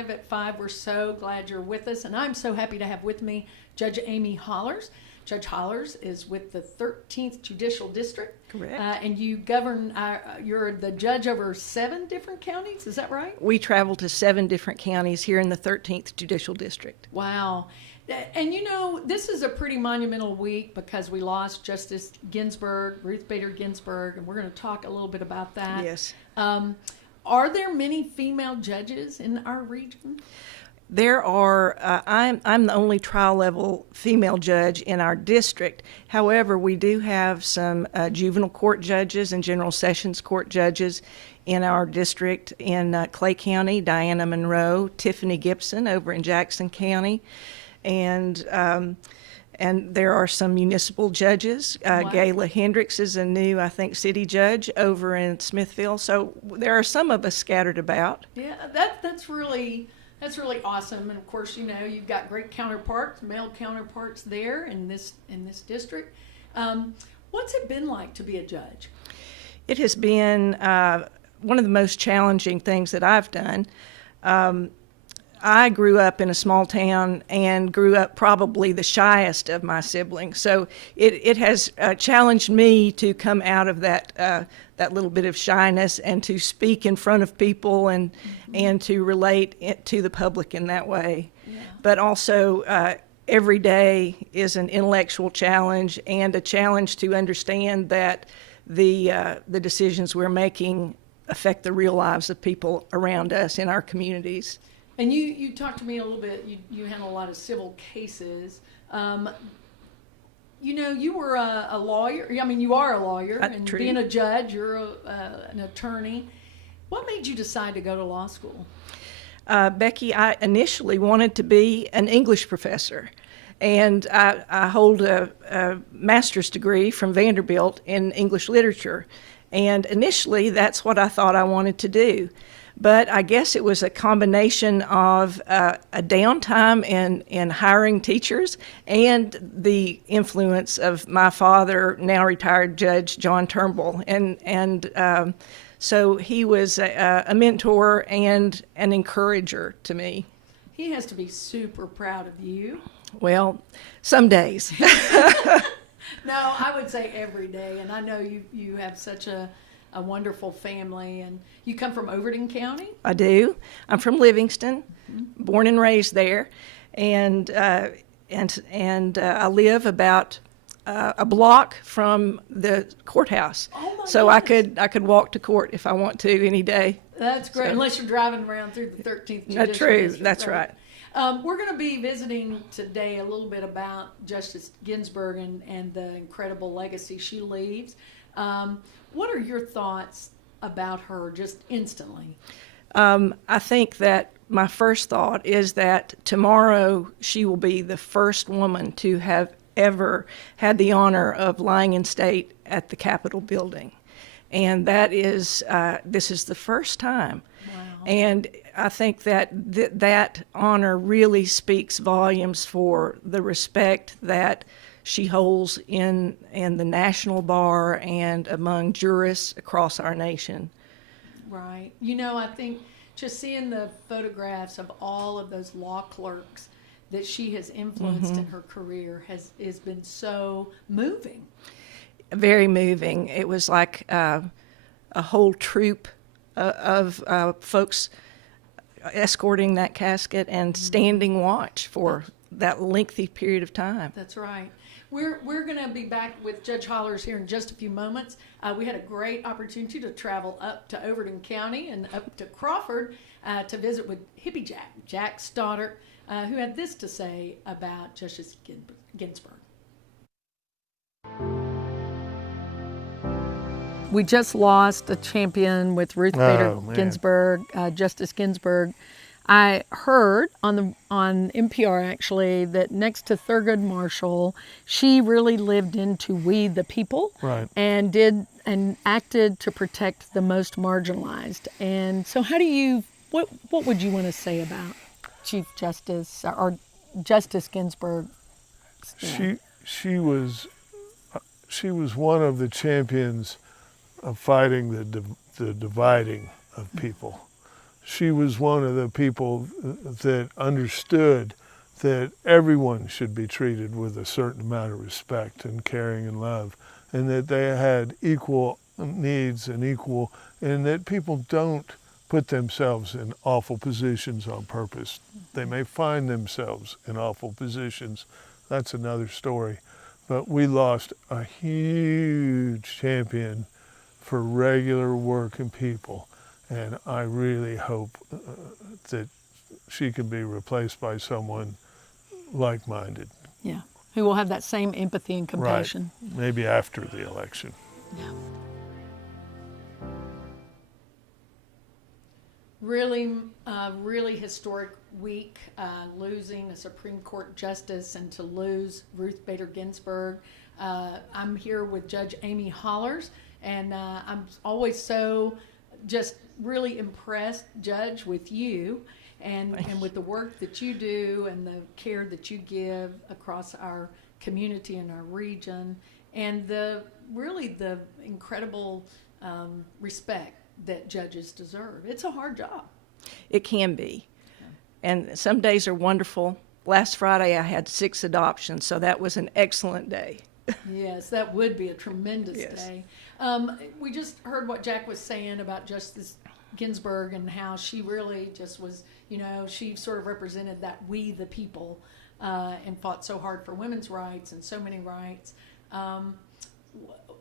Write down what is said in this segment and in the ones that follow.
Live at 5. We're so glad you're with us, and I'm so happy to have with me Judge Amy Hollars. Judge Hollars is with the 13th Judicial District. Correct. And you govern, you're the judge over 7 different counties, is that right? We travel to 7 different counties here in the 13th Judicial District. Wow. And you know, this is a pretty monumental week because we lost Justice Ginsburg, Ruth Bader Ginsburg, and we're going to talk a little bit about that. Yes. Are there many female judges in our region? There are, I'm the only trial level female judge in our district. However, we do have some juvenile court judges and general sessions court judges in our district in Clay County, Diana Monroe, Tiffany Gibson over in Jackson County, and there are some municipal judges. Wow. Gayla Hendricks is a new, I think, city judge over in Smithfield. So there are some of us scattered about. Yeah, that's really awesome. And of course, you know, you've got great counterparts, male counterparts there in this district. What's it been like to be a judge? It has been one of the most challenging things that I've done. I grew up in a small town and grew up probably the shyest of my siblings. So it has challenged me to come out of that little bit of shyness and to speak in front of people and to relate to the public in that way. Yeah. But also every day is an intellectual challenge and a challenge to understand that the decisions we're making affect the real lives of people around us in our communities. And you talked to me a little bit, you handle a lot of civil cases. You know, you were a lawyer. I mean, you are a lawyer. And true. Being a judge, you're an attorney. What made you decide to go to law school? Becky, I initially wanted to be an English professor. And I hold a master's degree from Vanderbilt in English literature. And initially, that's what I thought I wanted to do. But I guess it was a combination of a downtime in hiring teachers and the influence of my father, now retired Judge John Turnbull. And so he was a mentor and an encourager to me. He has to be super proud of you. Well, some days. No, I would say every day. And I know you have such a wonderful family, and you come from Overton County? I do. I'm from Livingston, born and raised there, and I live about a block from the courthouse. Oh my so goodness. I could walk to court if I want to any day. That's great, So, unless you're driving around through the 13th Judicial That's true. District, That's right. We're going to be visiting today a little bit about Justice Ginsburg and the incredible legacy she leaves. What are your thoughts about her just instantly? I think that my first thought is that tomorrow she will be the first woman to have ever had the honor of lying in state at the Capitol building. And that is, this is the first time. Wow. And I think that that honor really speaks volumes for the respect that she holds in the national bar and among jurists across our nation. Right. You know, I think just seeing the photographs of all of those law clerks that she has influenced in her career has been so moving. Very moving. It was like a whole troop of folks escorting that casket and standing watch for that lengthy period of time. That's right. We're going to be back with Judge Hollars here in just a few moments. We had a great opportunity to travel up to Overton County and up to Crawford to visit with Hippie Jack Stoddard, who had this to say about Justice Ginsburg. We just lost a champion with Ruth Bader Ginsburg, Justice Ginsburg. I heard on NPR actually that next to Thurgood Marshall, she really lived into we the people, right, and acted to protect the most marginalized. And so, what would you want to say about Chief Justice or Justice Ginsburg? She was one of the champions of fighting the dividing of people. she was one of the people that understood that everyone should be treated with a certain amount of respect and caring and love, and that they had equal needs and that people don't put themselves in awful positions on purpose. They may find themselves in awful positions. That's another story. But we lost a huge champion for regular working people. And I really hope that she can be replaced by someone like-minded. Yeah, who will have that same empathy and compassion. Right. Maybe after the election. Yeah. Really historic week, losing a Supreme Court justice and to lose Ruth Bader Ginsburg. I'm here with Judge Amy Hollars, and I'm always so just really impressed, Judge, with you and with the work that you do and the care that you give across our community and our region, and the incredible respect that judges deserve. It's a hard job. It can be. And some days are wonderful. Last Friday I had 6 adoptions, so that was an excellent day. Yes, that would be a tremendous Yes. day. We just heard what Jack was saying about Justice Ginsburg and how she really just was, she sort of represented that we the people and fought so hard for women's rights and so many rights.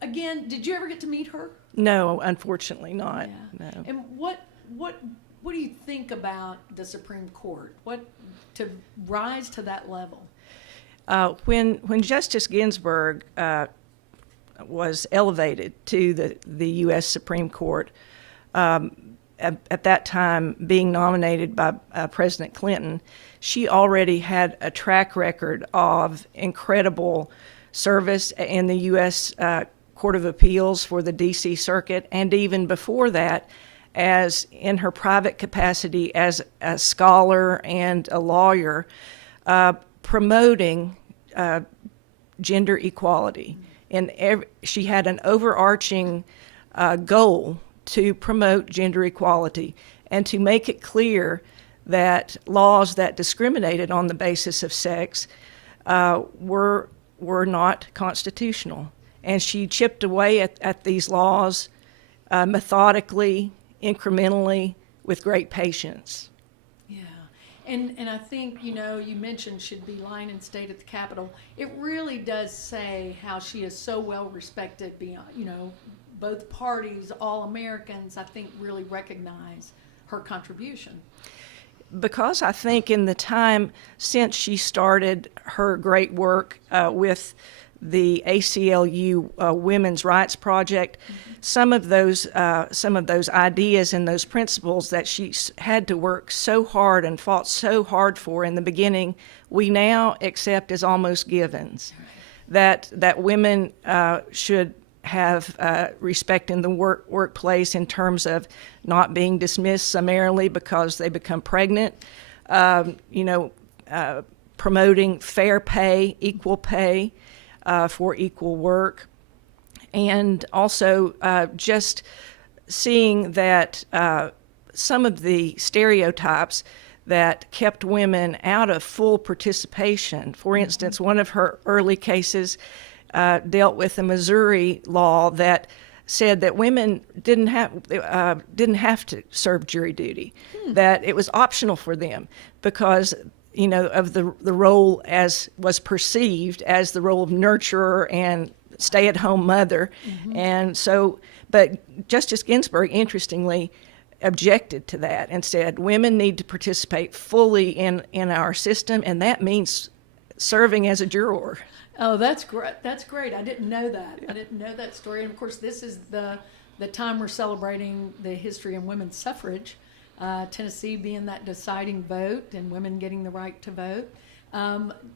Again, did you ever get to meet her? No, unfortunately not. Yeah. No. And what do you think about the Supreme Court? What to rise to that level? When Justice Ginsburg was elevated to the U.S. Supreme Court, at that time being nominated by President Clinton, she already had a track record of incredible service in the U.S. Court of Appeals for the D.C. Circuit, and even before that, as in her private capacity as a scholar and a lawyer, promoting gender equality. And she had an overarching goal to promote gender equality and to make it clear that laws that discriminated on the basis of sex were not constitutional. And she chipped away at these laws methodically, incrementally, with great patience. Yeah, and I think, you mentioned should be lying in state at the Capitol. It really does say how she is so well respected beyond, both parties, all Americans, I think really recognize her contribution. Because I think in the time since she started her great work with the ACLU Women's Rights Project, some of those ideas and those principles that she had to work so hard and fought so hard for in the beginning, we now accept as almost givens. That women should have respect in the workplace in terms of not being dismissed summarily because they become pregnant, promoting fair pay, equal pay for equal work, and also just seeing that some of the stereotypes that kept women out of full participation. For instance, one of her early cases dealt with a Missouri law that said that women didn't have to serve jury duty, that it was optional for them because of the role as was perceived as the role of nurturer and stay-at-home mother. And so, but Justice Ginsburg, interestingly, objected to that and said women need to participate fully in our system, and that means serving as a juror. Oh, that's great. That's great. I didn't know that. I didn't know that story. And of course, this is the time we're celebrating the history of women's suffrage. Tennessee being that deciding vote and women getting the right to vote.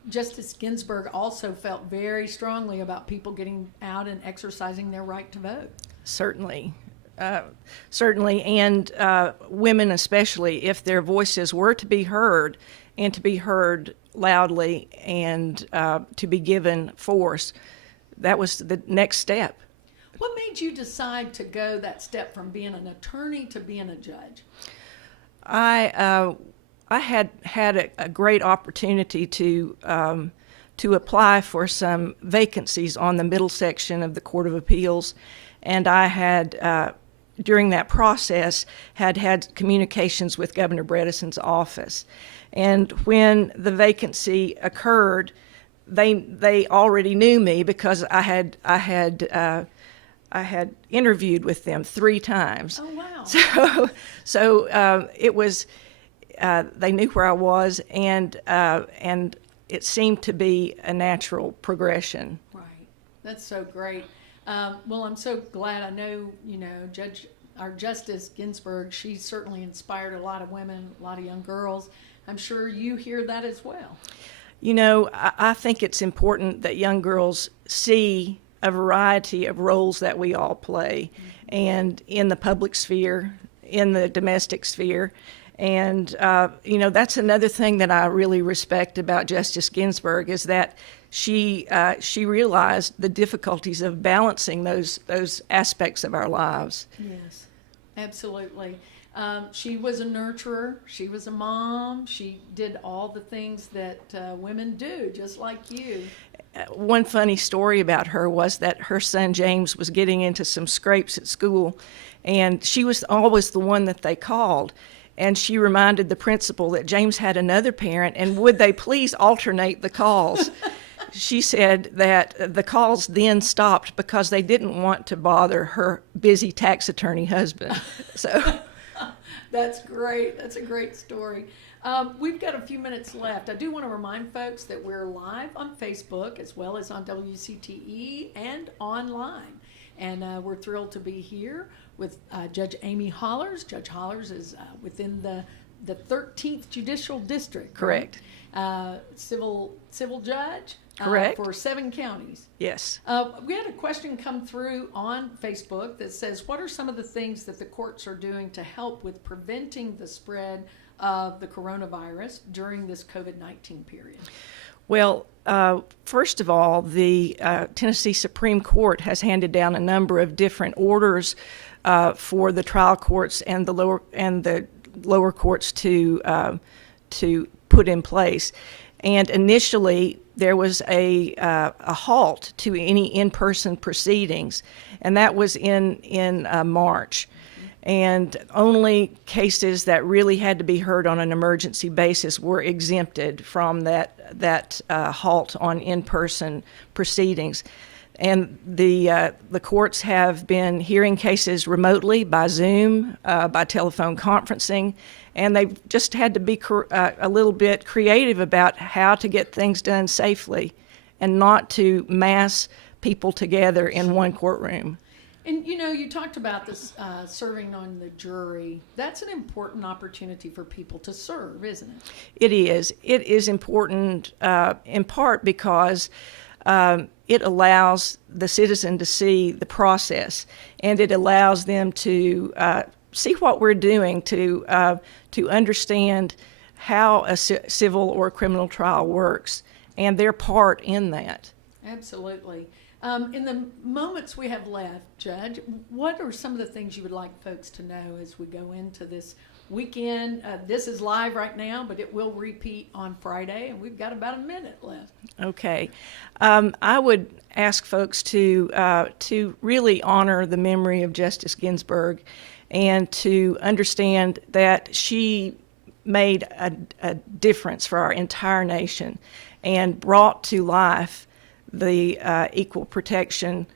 Justice Ginsburg also felt very strongly about people getting out and exercising their right to vote. Certainly, and women especially, if their voices were to be heard and to be heard loudly and to be given force, that was the next step. What made you decide to go that step from being an attorney to being a judge? I had a great opportunity to apply for some vacancies on the middle section of the Court of Appeals, and I had during that process had communications with Governor Bredesen's office, and when the vacancy occurred, they already knew me because I had interviewed with them 3 times. Oh, wow. So it was, they knew where I was, and it seemed to be a natural progression. Right. That's so great. Well, I'm so glad. I know, our Justice Ginsburg, she certainly inspired a lot of women, a lot of young girls. I'm sure you hear that as well. I think it's important that young girls see a variety of roles that we all play, and in the public sphere, in the domestic sphere. And, that's another thing that I really respect about Justice Ginsburg is that she realized the difficulties of balancing those aspects of our lives. Yes, absolutely. She was a nurturer. She was a mom. She did all the things that women do, just like you. One funny story about her was that her son James was getting into some scrapes at school, and she was always the one that they called. And she reminded the principal that James had another parent, and would they please alternate the calls? She said that the calls then stopped because they didn't want to bother her busy tax attorney husband. So That's great. That's a great story. We've got a few minutes left. I do want to remind folks that we're live on Facebook as well as on WCTE and online. And we're thrilled to be here with Judge Amy Hollars. Judge Hollars is within the 13th Judicial District. correct. Civil judge. Correct. For 7 counties. Yes. We had a question come through on Facebook that says, what are some of the things that the courts are doing to help with preventing the spread of the coronavirus during this COVID-19 period? Well, first of all, the Tennessee Supreme Court has handed down a number of different orders for the trial courts and the lower courts to put in place. And initially, there was a halt to any in-person proceedings, and that was in March. And only cases that really had to be heard on an emergency basis were exempted from that halt on in-person proceedings. And the courts have been hearing cases remotely by Zoom, by telephone conferencing, and they've just had to be a little bit creative about how to get things done safely and not to mass people together in one courtroom. And you talked about this serving on the jury. That's an important opportunity for people to serve, isn't it? It is. It is important in part because it allows the citizen to see the process, and it allows them to see what we're doing to understand how a civil or criminal trial works and their part in that. Absolutely. In the moments we have left, Judge, what are some of the things you would like folks to know as we go into this weekend? This is live right now, but it will repeat on Friday, and we've got about a minute left. Okay. I would ask folks to really honor the memory of Justice Ginsburg and to understand that she made a difference for our entire nation and brought to life the Equal Protection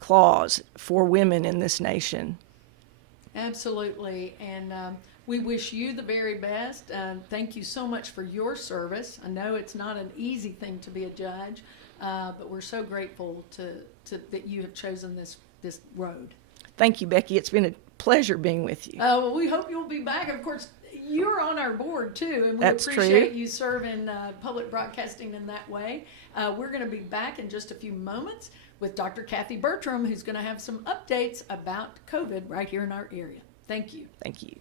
Clause for women in this nation. Absolutely, and we wish you the very best. Thank you so much for your service. I know it's not an easy thing to be a judge, but we're so grateful that you have chosen this road. Thank you, Becky. It's been a pleasure being with you. Well, we hope you'll be back. Of course, you're on our board too, and we That's appreciate true. you serving public broadcasting in that way. We're going to be back in just a few moments with Dr. Kathy Bertram, who's going to have some updates about COVID right here in our area. Thank you. Thank you.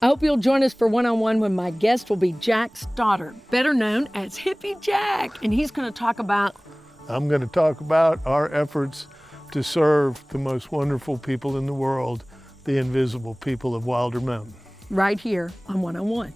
I hope you'll join us for one-on-one when my guest will be Jack Stoddard, better known as Hippie Jack, and he's going to talk about... I'm going to talk about our efforts to serve the most wonderful people in the world, the invisible people of Wilder Mountain. right here on 101.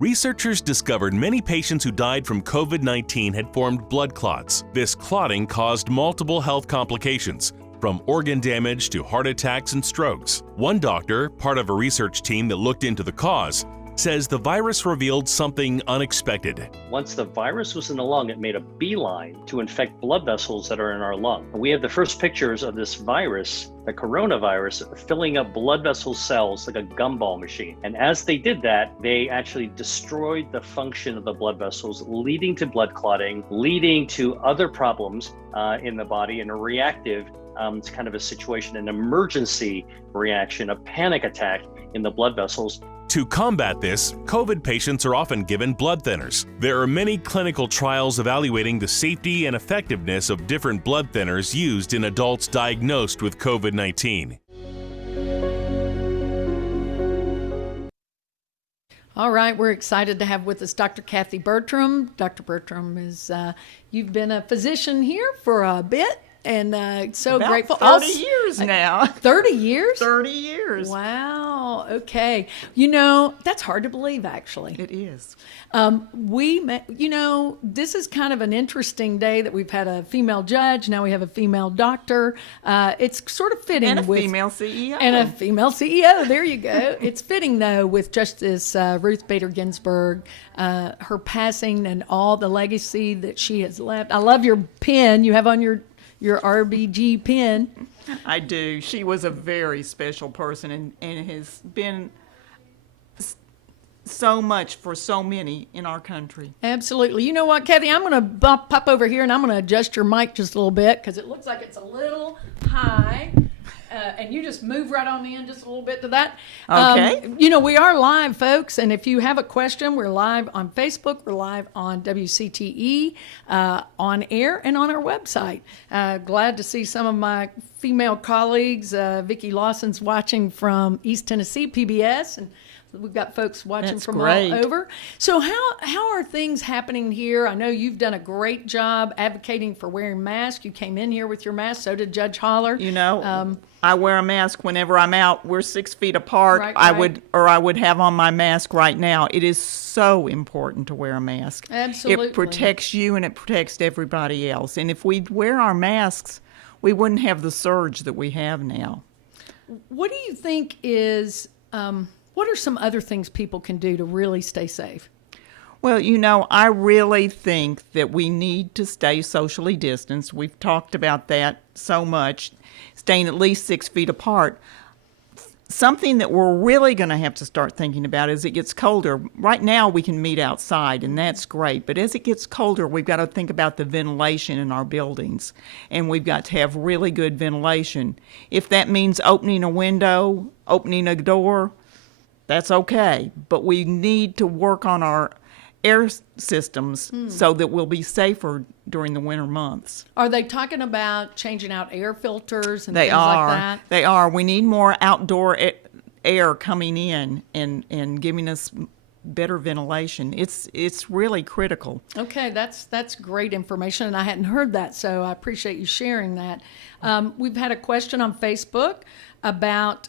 Researchers discovered many patients who died from COVID-19 had formed blood clots. This clotting caused multiple health complications, from organ damage to heart attacks and strokes. One doctor, part of a research team that looked into the cause, says the virus revealed something unexpected. Once the virus was in the lung, it made a beeline to infect blood vessels that are in our lung. We have the first pictures of this virus, the coronavirus, filling up blood vessel cells like a gumball machine. And as they did that, they actually destroyed the function of the blood vessels, leading to blood clotting, leading to other problems in the body, and a reactive it's kind of a situation, an emergency reaction, a panic attack in the blood vessels. To combat this, COVID patients are often given blood thinners. There are many clinical trials evaluating the safety and effectiveness of different blood thinners used in adults diagnosed with COVID-19. All right, we're excited to have with us Dr. Kathy Bertram. Dr. Bertram is, you've been a physician here for a bit, and so About grateful. 30 years now. 30 years? 30 years. Wow, okay. You know, that's hard to believe, actually. It is. This is kind of an interesting day that we've had a female judge, now we have a female doctor. It's sort of fitting And a with... female CEO. And a female CEO, there you go. It's fitting, though, with Justice Ruth Bader Ginsburg, her passing and all the legacy that she has left. I love your pen you have on your RBG pen. I do. She was a very special person and has been so much for so many in our country. Absolutely. You know what, Kathy? I'm going to pop over here and I'm going to adjust your mic just a little bit because it looks like it's a little high. And you just move right on in just a little bit to that. Okay. We are live, folks. And if you have a question, we're live on Facebook. We're live on WCTE, on air, and on our website. Glad to see some of my female colleagues. Vicki Lawson's watching from East Tennessee, PBS. And we've got folks watching That's from great. all over. So how are things happening here? I know you've done a great job advocating for wearing masks. You came in here with your mask. So did Judge Holler. I wear a mask whenever I'm out. We're 6 feet apart. Right. I would have on my mask right now. It is so important to wear a mask. Absolutely. It protects you and it protects everybody else. And if we'd wear our masks, we wouldn't have the surge that we have now. What do you think is, what are some other things people can do to really stay safe? Well, I really think that we need to stay socially distanced. We've talked about that so much, staying at least 6 feet apart. Something that we're really going to have to start thinking about as it gets colder. Right now we can meet outside, and that's great. But as it gets colder, we've got to think about the ventilation in our buildings, and we've got to have really good ventilation. If that means opening a window, opening a door, that's okay. But we need to work on our air systems so that we'll be safer during the winter months. Are they talking about changing out air filters and They things are. like that? They are. We need more outdoor air coming in and giving us better ventilation. It's really critical. Okay, that's great information, and I hadn't heard that, so I appreciate you sharing that. We've had a question on Facebook about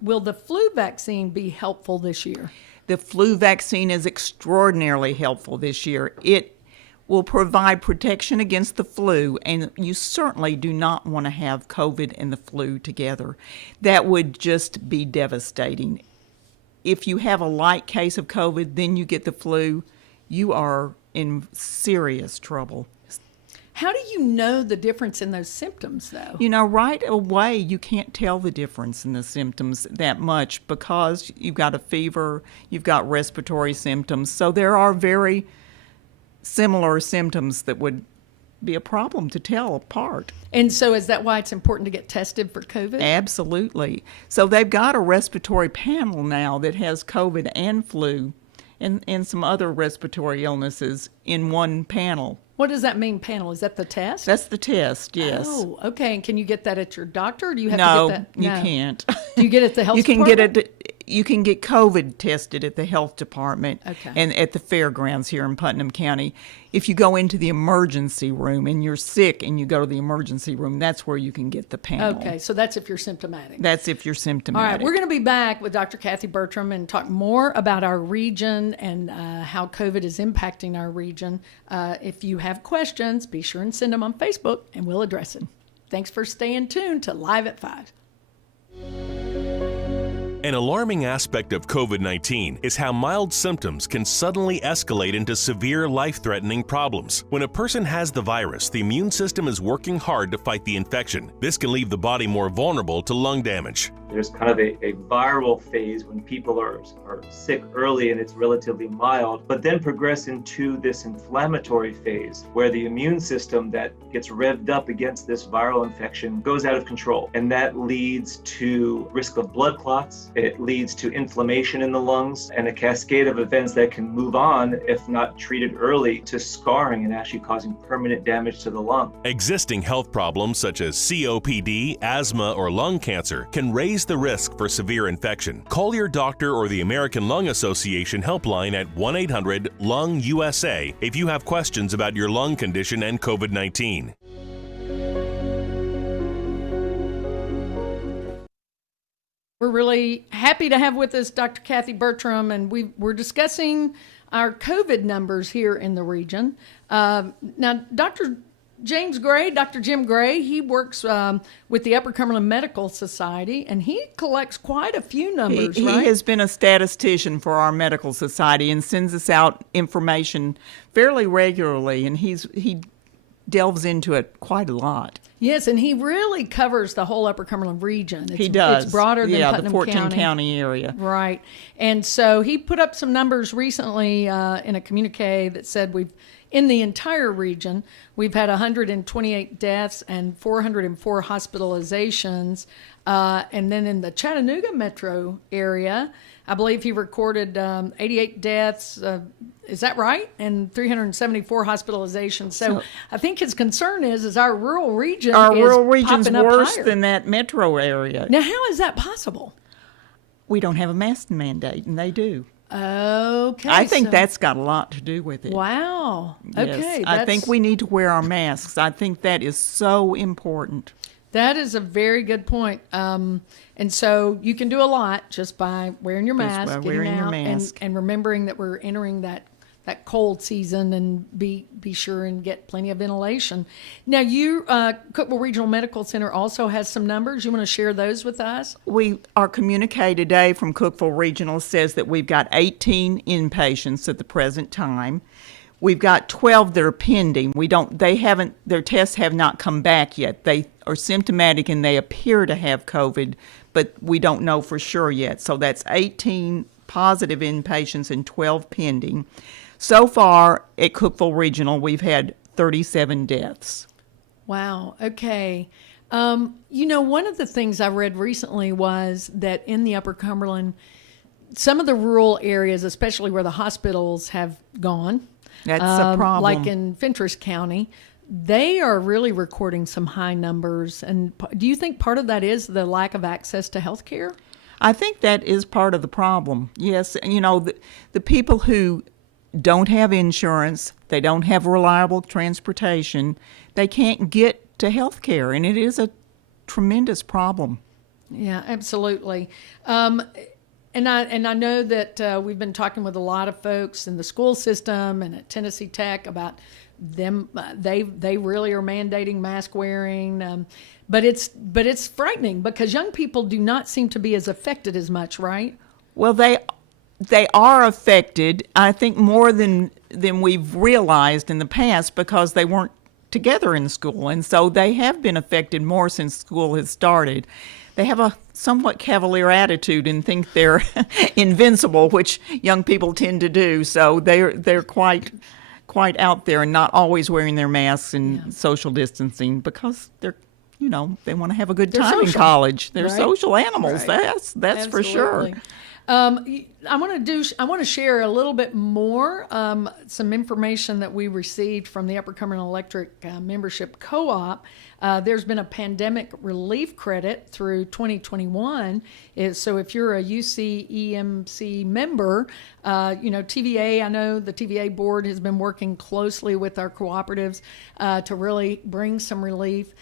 will the flu vaccine be helpful this year? The flu vaccine is extraordinarily helpful this year. It will provide protection against the flu, and you certainly do not want to have COVID and the flu together. That would just be devastating. If you have a light case of COVID, then you get the flu, you are in serious trouble. How do you know the difference in those symptoms, though? Right away, you can't tell the difference in the symptoms that much because you've got a fever, you've got respiratory symptoms. So there are very similar symptoms that would be a problem to tell apart. And so is that why it's important to get tested for COVID? Absolutely. So they've got a respiratory panel now that has COVID and flu and some other respiratory illnesses in one panel. What does that mean, panel? Is that the test? That's the test, yes. Oh, okay. And can you get that at your doctor, or do you have No, to get that? you can't. Do you get it at the health You can department? get it. you can get COVID tested at the health department Okay. and at the fairgrounds here in Putnam County. If you go into the emergency room and you're sick and you go to the emergency room, that's where you can get the panel. Okay, so that's if you're symptomatic. That's if you're All symptomatic. right, we're going to be back with Dr. Kathy Bertram and talk more about our region and how COVID is impacting our region. If you have questions, be sure and send them on Facebook and we'll address it. Thanks for staying tuned to Live at 5. An alarming aspect of COVID-19 is how mild symptoms can suddenly escalate into severe life-threatening problems. When a person has the virus, the immune system is working hard to fight the infection. This can leave the body more vulnerable to lung damage. There's kind of a viral phase when people are sick early and it's relatively mild, but then progress into this inflammatory phase where the immune system that gets revved up against this viral infection goes out of control. And that leads to risk of blood clots. It leads to inflammation in the lungs and a cascade of events that can move on, if not treated early, to scarring and actually causing permanent damage to the lung. Existing health problems such as COPD, asthma, or lung cancer can raise the risk for severe infection. Call your doctor or the American Lung Association helpline at 1-800-LUNG-USA if you have questions about your lung condition and COVID-19. We're really happy to have with us Dr. Kathy Bertram, and we're discussing our COVID numbers here in the region. Now, Dr. Jim Gray, he works with the Upper Cumberland Medical Society, and he collects quite a few numbers, He right? has been a statistician for our medical society and sends us out information fairly regularly, and he delves into it quite a lot. Yes, and he really covers the whole Upper Cumberland region. He does. It's broader than Putnam the 14 County. county area. Right. And so he put up some numbers recently in a communique that said in the entire region, we've had 128 deaths and 404 hospitalizations. And then in the Chattanooga metro area, I believe he recorded 88 deaths. Is that right? And 374 hospitalizations. So I think his concern is our rural region Our is rural region's popping up worse higher. than that metro area. Now, how is that possible? We don't have a mask mandate, and they do. Okay. I think so- that's got a lot to do with it. Wow. Yes. Okay. I think we need to wear our masks. I think that is so important. That is a very good point. And so you can do a lot just by wearing your Just mask, by getting wearing your out, mask. and remembering that we're entering that cold season, and be sure and get plenty of ventilation. Now, Cookeville Regional Medical Center also has some numbers. You want to share those with us? Our communique today from Cookeville Regional says that we've got 18 inpatients at the present time. We've got 12 that are pending. Their tests have not come back yet. They are symptomatic and they appear to have COVID, but we don't know for sure yet. So that's 18 positive inpatients and 12 pending. So far at Cookeville Regional, we've had 37 deaths. Wow. Okay. One of the things I read recently was that in the Upper Cumberland, some of the rural areas, especially where the hospitals have gone, That's a problem. like in Fentress County, they are really recording some high numbers. And do you think part of that is the lack of access to health care? I think that is part of the problem. Yes, the people who don't have insurance, they don't have reliable transportation, they can't get to health care, and it is a tremendous problem. Yeah, absolutely. And I know that we've been talking with a lot of folks in the school system and at Tennessee Tech about them. They really are mandating mask wearing, but it's frightening because young people do not seem to be as affected as much, right? Well, they are affected, I think, more than we've realized in the past because they weren't together in school, and so they have been affected more since school has started. They have a somewhat cavalier attitude and think they're invincible, which young people tend to do. So they're quite out there and not always wearing their masks and social distancing because they're they want to have a good time in social, college. They're right? social animals. Right. That's for sure. Absolutely. I want to share a little bit more, some information that we received from the Upper Cumberland Electric Membership Co-op. There's been a pandemic relief credit through 2021. So if you're a UCEMC member, TVA, I know the TVA board has been working closely with our cooperatives to really bring some relief.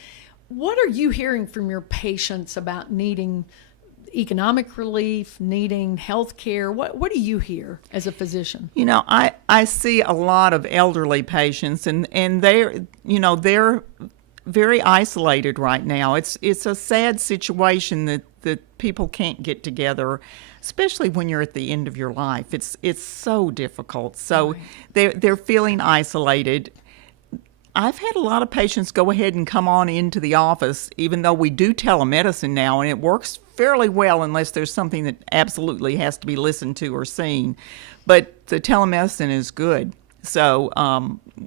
What are you hearing from your patients about needing economic relief, needing health care? What do you hear as a physician? I see a lot of elderly patients, and they're very isolated right now. It's a sad situation that people can't get together, especially when you're at the end of your life. It's so difficult. So they're feeling isolated. I've had a lot of patients go ahead and come on into the office, even though we do telemedicine now, and it works fairly well unless there's something that absolutely has to be listened to or seen. But the telemedicine is good. So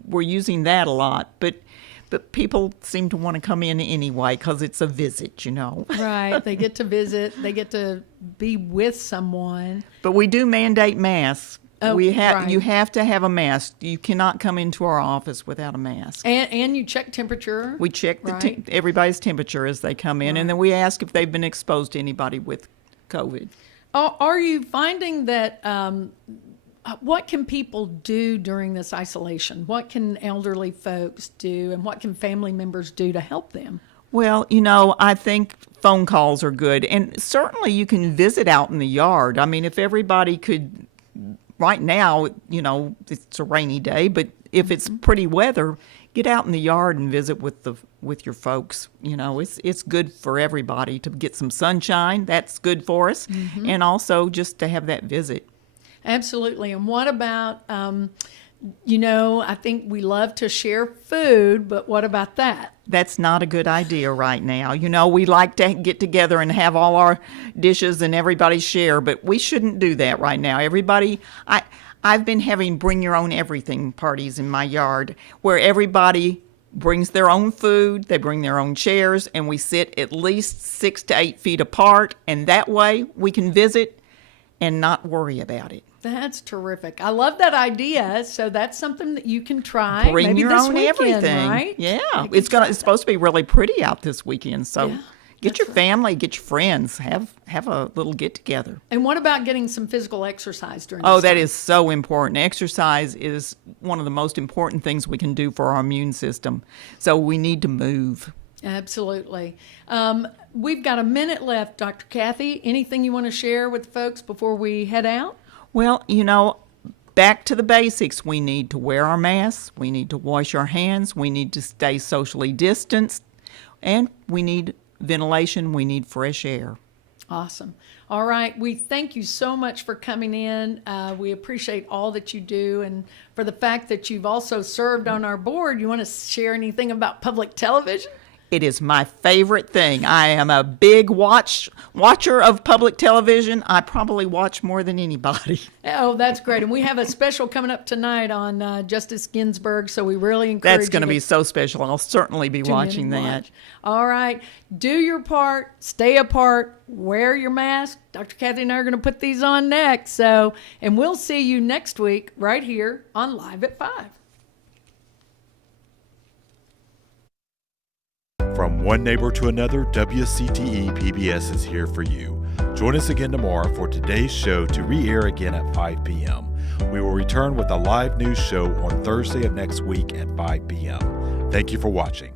we're using that a lot. But people seem to want to come in anyway because it's a visit, Right. They get to visit. They get to be with someone. But we do mandate masks. Oh, right. You have to have a mask. You cannot come into our office without a mask. And you check temperature. We check right? everybody's temperature as they come in, and then we ask if they've been exposed to anybody with COVID. Are you finding that what can people do during this isolation? What can elderly folks do, and what can family members do to help them? Well, I think phone calls are good, and certainly you can visit out in the yard. I mean, if everybody could. Right now, it's a rainy day, but if it's pretty weather, get out in the yard and visit with your folks. It's good for everybody to get some sunshine. That's good for us, and also just to have that visit. Absolutely. And what about, I think we love to share food, but what about that? That's not a good idea right now. We like to get together and have all our dishes and everybody share, but we shouldn't do that right now. I've been having bring your own everything parties in my yard where everybody brings their own food, they bring their own chairs, and we sit at least 6 to 8 feet apart, and that way we can visit and not worry about it. That's terrific. I love that idea. So that's something that you can try. Bring maybe your this own weekend, everything. Right? Yeah, it's supposed to be really pretty out this weekend. So get your family, get your friends, have a little get together. And what about getting some physical exercise during? Oh, that is so important. Exercise is one of the most important things we can do for our immune system. So we need to move. Absolutely. We've got a minute left, Dr. Kathy. Anything you want to share with folks before we head out? Well, back to the basics. We need to wear our masks. We need to wash our hands. We need to stay socially distanced. And we need ventilation. We need fresh air. Awesome. All right. We thank you so much for coming in. We appreciate all that you do. And for the fact that you've also served on our board, you want to share anything about public television? It is my favorite thing. I am a big watcher of public television. I probably watch more than anybody. Oh, that's great. And we have a special coming up tonight on Justice Ginsburg, so we really encourage you. That's going to be so special. I'll certainly be watching that. All right. Do your part. Stay apart. Wear your mask. Dr. Kathy and I are going to put these on next. And we'll see you next week right here on Live at 5. From one neighbor to another, WCTE PBS is here for you. Join us again tomorrow for today's show to re-air again at 5 p.m. We will return with a live news show on Thursday of next week at 5 p.m. Thank you for watching.